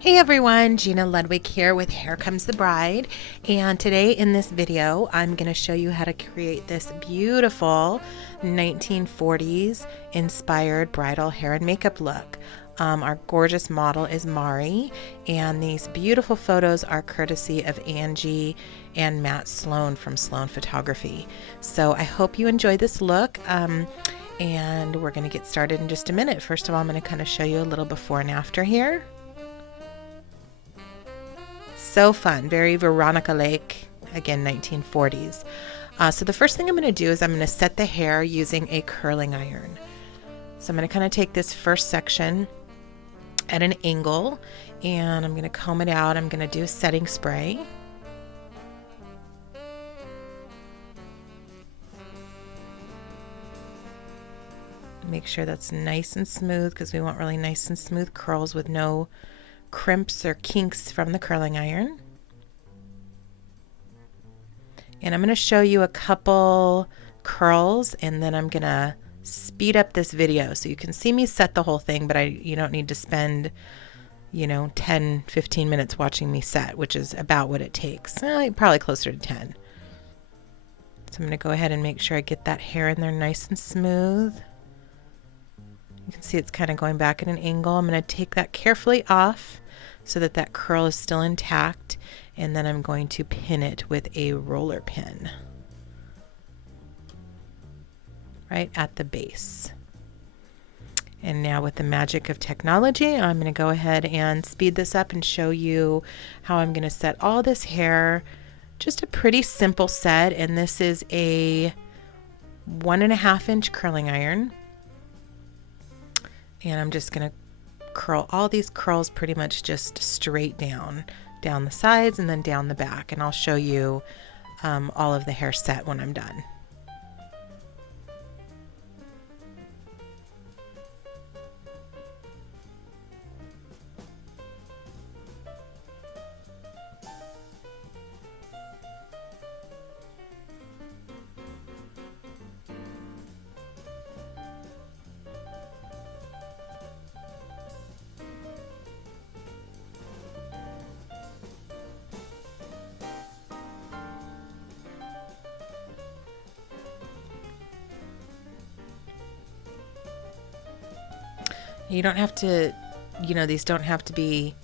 Hey everyone, Gina Ludwig here with Here Comes the Bride, and today in this video I'm going to show you how to create this beautiful 1940s inspired bridal hair and makeup look. Our gorgeous model is Mari, and these beautiful photos are courtesy of Angie and Matt Sloan from Sloan Photography. So I hope you enjoy this look. And we're going to get started in just a minute. First of all, I'm going to kind of show you a little before and after here. So fun, very Veronica Lake, again 1940s. So the first thing I'm going to do is I'm going to set the hair using a curling iron. So I'm going to kind of take this first section at an angle and I'm going to comb it out. I'm going to do a setting spray. Make sure that's nice and smooth because we want really nice and smooth curls with no crimps or kinks from the curling iron. And I'm going to show you a couple curls and then I'm going to speed up this video so you can see me set the whole thing, but you don't need to spend 10-15 minutes watching me set, which is about what it takes. Probably closer to 10. So I'm going to go ahead and make sure I get that hair in there nice and smooth. You can see it's kind of going back at an angle. I'm going to take that carefully off so that that curl is still intact, and then I'm going to pin it with a roller pin right at the base. And now with the magic of technology, I'm going to go ahead and speed this up and show you how I'm going to set all this hair. Just a pretty simple set, and this is a 1.5 inch curling iron. And I'm just going to curl all these curls pretty much just straight down the sides and then down the back. And I'll show you all of the hair set when I'm done. You don't have to, these don't have to be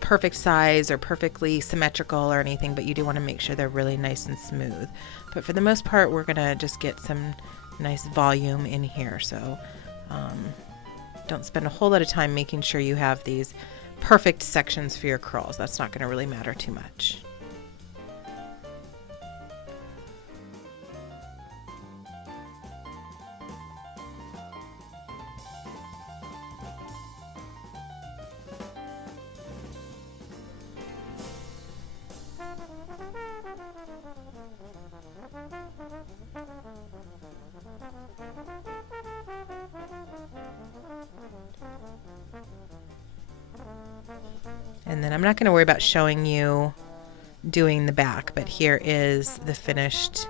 perfect size or perfectly symmetrical or anything, but you do want to make sure they're really nice and smooth. But for the most part, we're going to just get some nice volume in here. So don't spend a whole lot of time making sure you have these perfect sections for your curls. That's not going to really matter too much. And then I'm not going to worry about showing you doing the back, but here is the finished.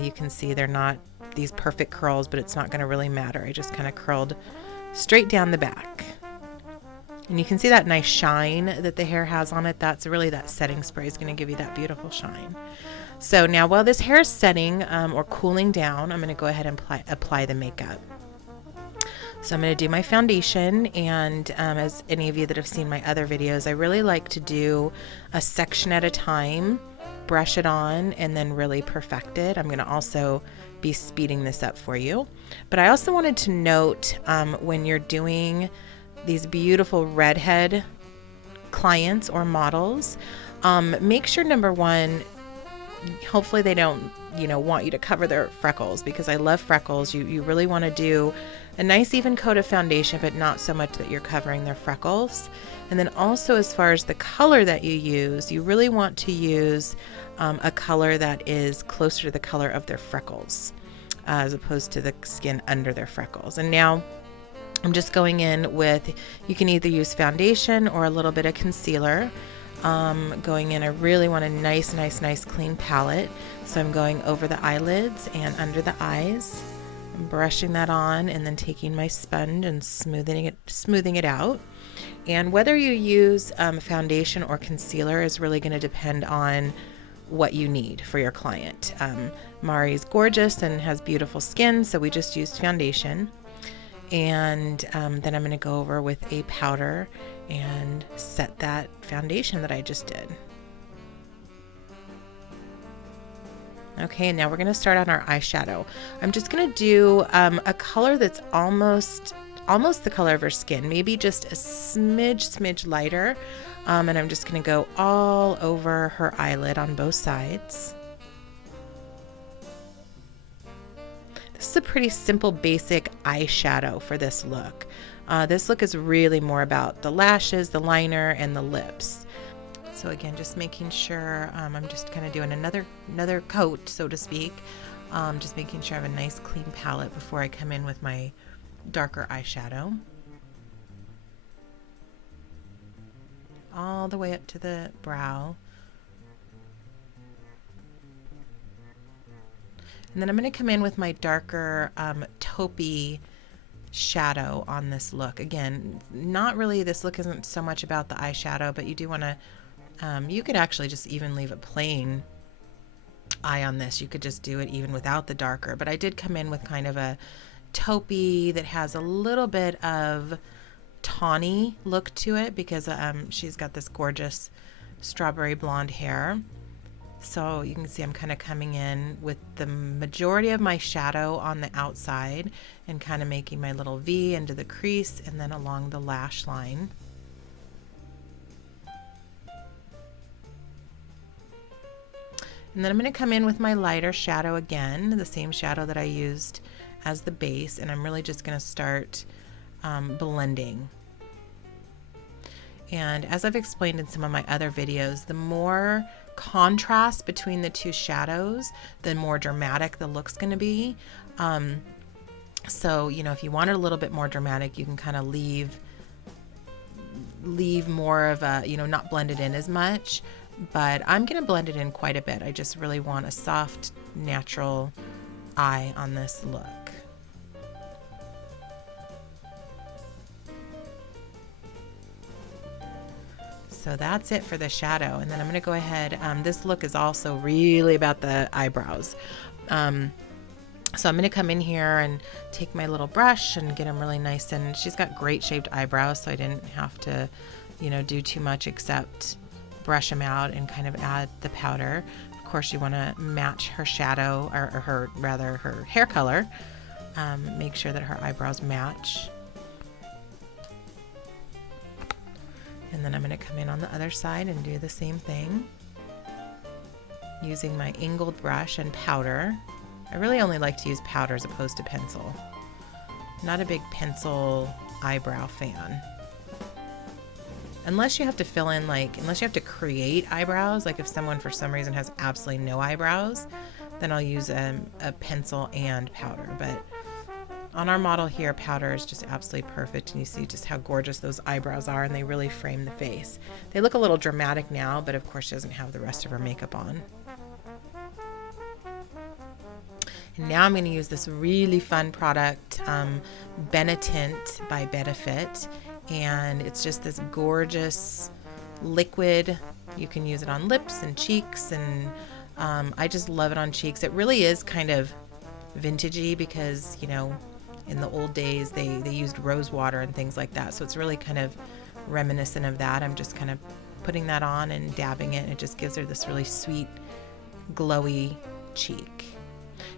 You can see they're not these perfect curls, but it's not going to really matter. I just kind of curled straight down the back. And you can see that nice shine that the hair has on it. That's really that setting spray is going to give you that beautiful shine. So now while this hair is setting or cooling down, I'm going to go ahead and apply the makeup. So I'm going to do my foundation, and as any of you that have seen my other videos, I really like to do a section at a time, brush it on, and then really perfect it. I'm going to also be speeding this up for you. But I also wanted to note when you're doing these beautiful redhead clients or models, make sure, number one, hopefully they don't want you to cover their freckles, because I love freckles. You really want to do a nice even coat of foundation, but not so much that you're covering their freckles. And then also, as far as the color that you use, you really want to use a color that is closer to the color of their freckles as opposed to the skin under their freckles. And now I'm just going in with, you can either use foundation or a little bit of concealer. Going in, I really want a nice clean palette. So I'm going over the eyelids and under the eyes. I'm brushing that on and then taking my sponge and smoothing it out. And whether you use foundation or concealer is really going to depend on what you need for your client. Mari's gorgeous and has beautiful skin, so we just used foundation. And then I'm going to go over with a powder and set that foundation that I just did. Okay, and now we're going to start on our eyeshadow. I'm just going to do a color that's almost the color of her skin, maybe just a smidge lighter. And I'm just going to go all over her eyelid on both sides. This is a pretty simple, basic eyeshadow for this look. This look is really more about the lashes, the liner, and the lips. So again, just making sure I'm just kind of doing another coat, so to speak. Just making sure I have a nice clean palette before I come in with my darker eyeshadow. All the way up to the brow. And then I'm going to come in with my darker taupey shadow on this look. Again, not really, this look isn't so much about the eyeshadow, but you do want to, you could actually just even leave a plain eye on this. You could just do it even without the darker, but I did come in with kind of a taupey that has a little bit of tawny look to it because she's got this gorgeous strawberry blonde hair. So you can see I'm kind of coming in with the majority of my shadow on the outside and kind of making my little V into the crease and then along the lash line. And then I'm going to come in with my lighter shadow again, the same shadow that I used as the base, and I'm really just going to start blending. And as I've explained in some of my other videos, the more contrast between the two shadows, the more dramatic the look's going to be. So, you know, if you want it a little bit more dramatic, you can kind of leave more of a, you know, not blend it in as much, but I'm going to blend it in quite a bit. I just really want a soft, natural eye on this look. So that's it for the shadow. And then I'm going to go ahead. This look is also really about the eyebrows. So I'm going to come in here and take my little brush and get them really nice. And she's got great shaped eyebrows, so I didn't have to, you know, do too much except brush them out and kind of add the powder. Of course, you want to match her shadow, or her hair color. Make sure that her eyebrows match. And then I'm going to come in on the other side and do the same thing using my angled brush and powder. I really only like to use powder as opposed to pencil. Not a big pencil eyebrow fan. Unless you have to fill in, unless you have to create eyebrows, like if someone for some reason has absolutely no eyebrows, then I'll use a pencil and powder. But on our model here, powder is just absolutely perfect, and you see just how gorgeous those eyebrows are, and they really frame the face. They look a little dramatic now, but of course she doesn't have the rest of her makeup on. And now I'm going to use this really fun product, Benetint by Benefit, and it's just this gorgeous liquid. You can use it on lips and cheeks, and I just love it on cheeks. It really is kind of vintagey because, you know, in the old days they used rose water and things like that, so it's really kind of reminiscent of that. I'm just kind of putting that on and dabbing it, and it just gives her this really sweet, glowy cheek.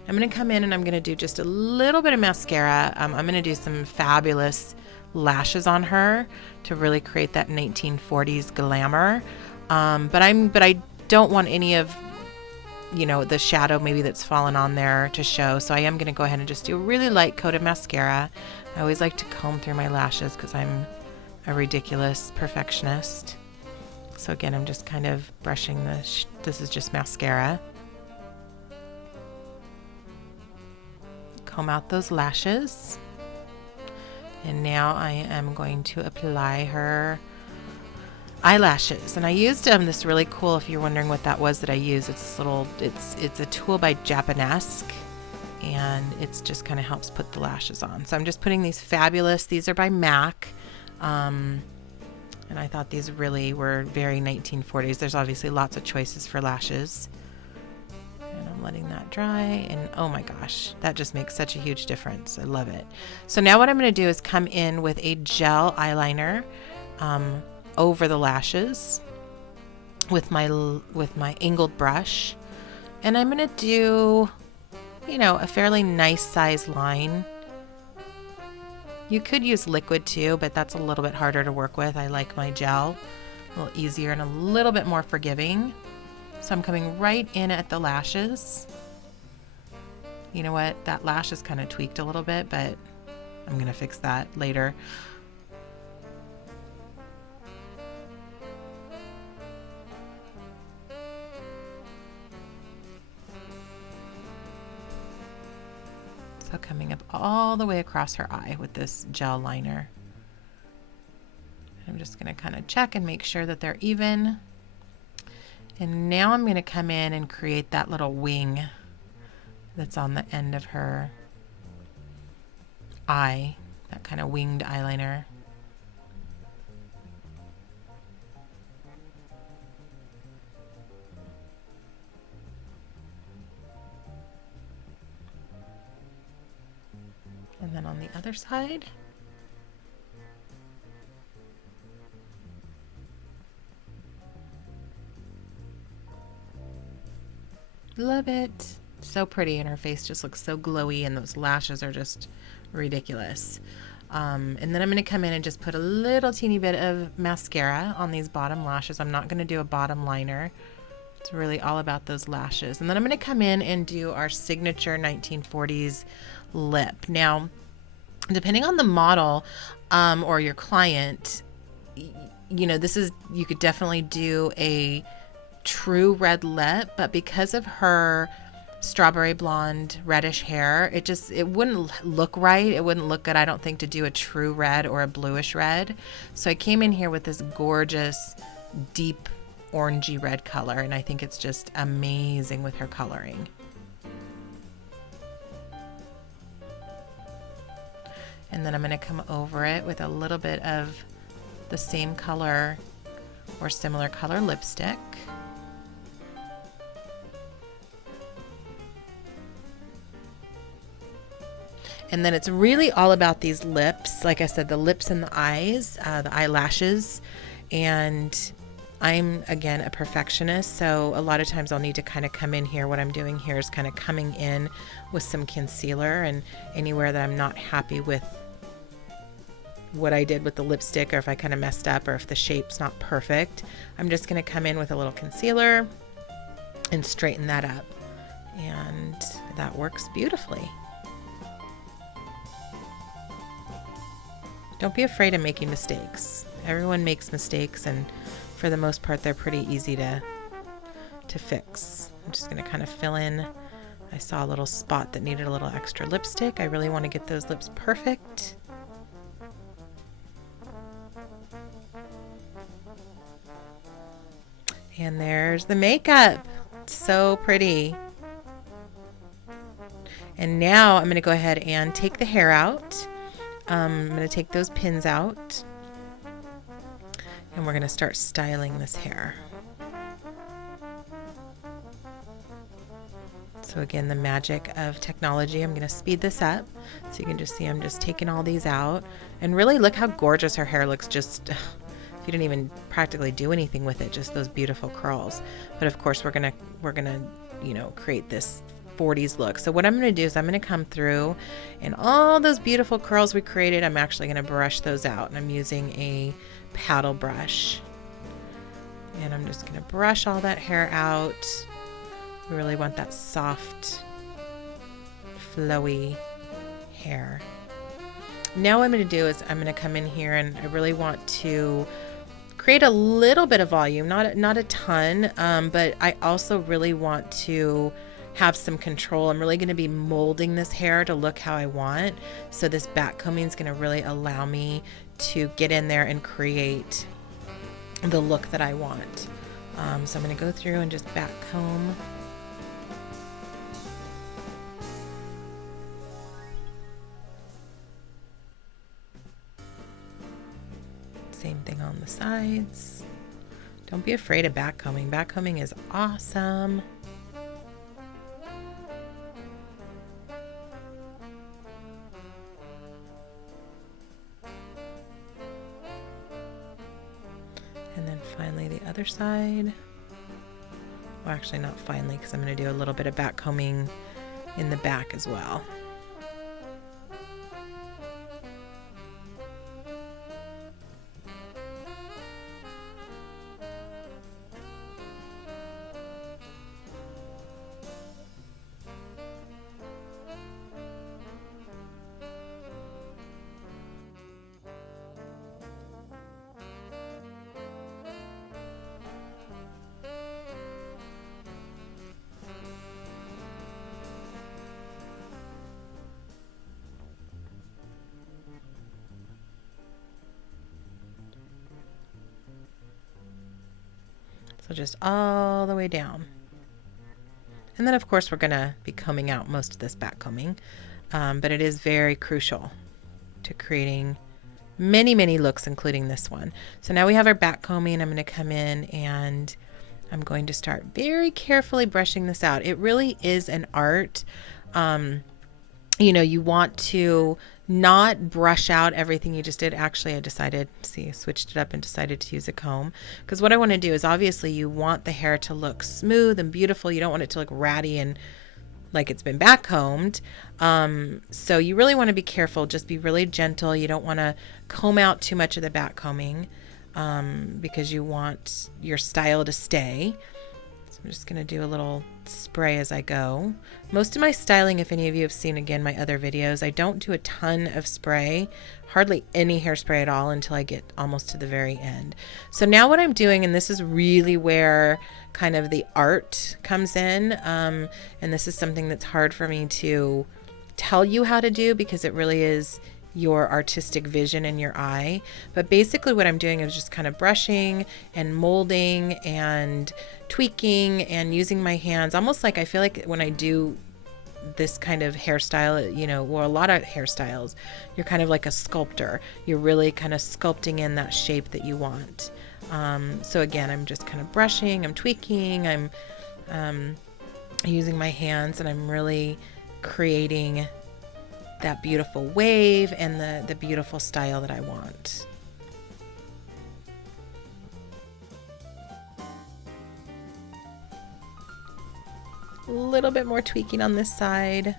I'm going to come in and I'm going to do just a little bit of mascara. I'm going to do some fabulous lashes on her to really create that 1940s glamour. But I don't want any of, you know, the shadow maybe that's fallen on there to show. So I am going to go ahead and just do a really light coat of mascara. I always like to comb through my lashes because I'm a ridiculous perfectionist. So again, I'm just kind of brushing this is just mascara. Comb out those lashes. And now I am going to apply her eyelashes, and I used this really cool, if you're wondering what that was that I used, it's this little, it's a tool by Japanesque, and it's just kind of helps put the lashes on. So I'm just putting these fabulous, these are by MAC, And I thought these really were very 1940s. There's obviously lots of choices for lashes. And I'm letting that dry, and oh my gosh, that just makes such a huge difference. I love it. So now what I'm going to do is come in with a gel eyeliner over the lashes with my angled brush, and I'm going to do, you know, a fairly nice size line. You could use liquid too, but that's a little bit harder to work with. I like my gel, a little easier and a little bit more forgiving. So I'm coming right in at the lashes. You know what? That lash is kind of tweaked a little bit, but I'm going to fix that later. So coming up all the way across her eye with this gel liner. I'm just going to kind of check and make sure that they're even. And now I'm going to come in and create that little wing that's on the end of her eye, that kind of winged eyeliner. And then on the other side. Love it. So pretty, and her face just looks so glowy, and those lashes are just ridiculous. And then I'm going to come in and just put a little teeny bit of mascara on these bottom lashes. I'm not going to do a bottom liner. It's really all about those lashes. And then I'm going to come in and do our signature 1940s lip. Now, depending on the model or your client, you know, you could definitely do a true red lip, but because of her strawberry blonde reddish hair, it wouldn't look right. It wouldn't look good, I don't think, to do a true red or a bluish red. So I came in here with this gorgeous deep orangey red color, and I think it's just amazing with her coloring. And then I'm going to come over it with a little bit of the same color or similar color lipstick. And then it's really all about these lips. Like I said, the lips and the eyes, the eyelashes. And I'm, again, a perfectionist. So a lot of times I'll need to kind of come in here. What I'm doing here is kind of coming in with some concealer, and anywhere that I'm not happy with what I did with the lipstick, or if I kind of messed up, or if the shape's not perfect, I'm just going to come in with a little concealer and straighten that up. And that works beautifully. Don't be afraid of making mistakes. Everyone makes mistakes, and for the most part, they're pretty easy to fix. I'm just going to kind of fill in. I saw a little spot that needed a little extra lipstick. I really want to get those lips perfect. And there's the makeup. So pretty. And now I'm going to go ahead and take the hair out. I'm going to take those pins out, and we're going to start styling this hair. So again, the magic of technology. I'm going to speed this up so you can just see I'm just taking all these out. And really look how gorgeous her hair looks, just if you didn't even practically do anything with it, just those beautiful curls. But of course we're going to, you know, create this 40s look. So what I'm going to do is I'm going to come through, and all those beautiful curls we created, I'm actually going to brush those out, and I'm using a paddle brush, and I'm just going to brush all that hair out. We really want that soft, flowy hair. Now what I'm going to do is I'm going to come in here, and I really want to create a little bit of volume, not a ton, but I also really want to have some control. I'm really going to be molding this hair to look how I want. So this back combing is going to really allow me to get in there and create the look that I want. So I'm going to go through and just back comb. Same Same thing on the sides. Don't be afraid of backcombing. Backcombing is awesome. And then finally the other side. Well, actually not finally, because I'm going to do a little bit of backcombing in the back as well. So just all the way down. And then of course we're going to be combing out most of this back combing, but it is very crucial to creating many, many looks, including this one. So now we have our back combing. I'm going to come in and I'm going to start very carefully brushing this out. It really is an art. You know, you want to not brush out everything you just did. Actually, I switched it up and decided to use a comb, because what I want to do is, obviously you want the hair to look smooth and beautiful. You don't want it to look ratty and like it's been back combed. So you really want to be careful. Just be really gentle. You don't want to comb out too much of the back combing, because you want your style to stay. So I'm just going to do a little spray as I go. Most of my styling, if any of you have seen again my other videos, I don't do a ton of spray, hardly any hairspray at all, until I get almost to the very end. So now what I'm doing, and this is really where kind of the art comes in, and this is something that's hard for me to tell you how to do, because it really is your artistic vision in your eye. But basically what I'm doing is just kind of brushing and molding and tweaking and using my hands, almost like I feel like when I do this kind of hairstyle, you know, or a lot of hairstyles, you're kind of like a sculptor. You're really kind of sculpting in that shape that you want. So again, I'm just kind of brushing, I'm tweaking, I'm using my hands, and I'm really creating that beautiful wave and the beautiful style that I want. A little bit more tweaking on this side.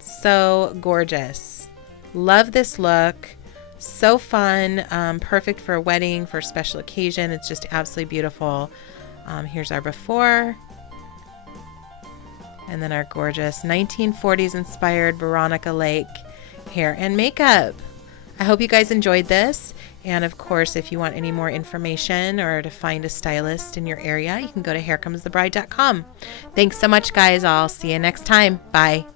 So gorgeous. Love this look. So fun. Perfect for a wedding, for a special occasion. It's just absolutely beautiful. Here's our before. And then our gorgeous 1940s inspired Veronica Lake hair and makeup. I hope you guys enjoyed this. And of course, if you want any more information or to find a stylist in your area, you can go to haircomesthebride.com. Thanks so much, guys. I'll see you next time. Bye.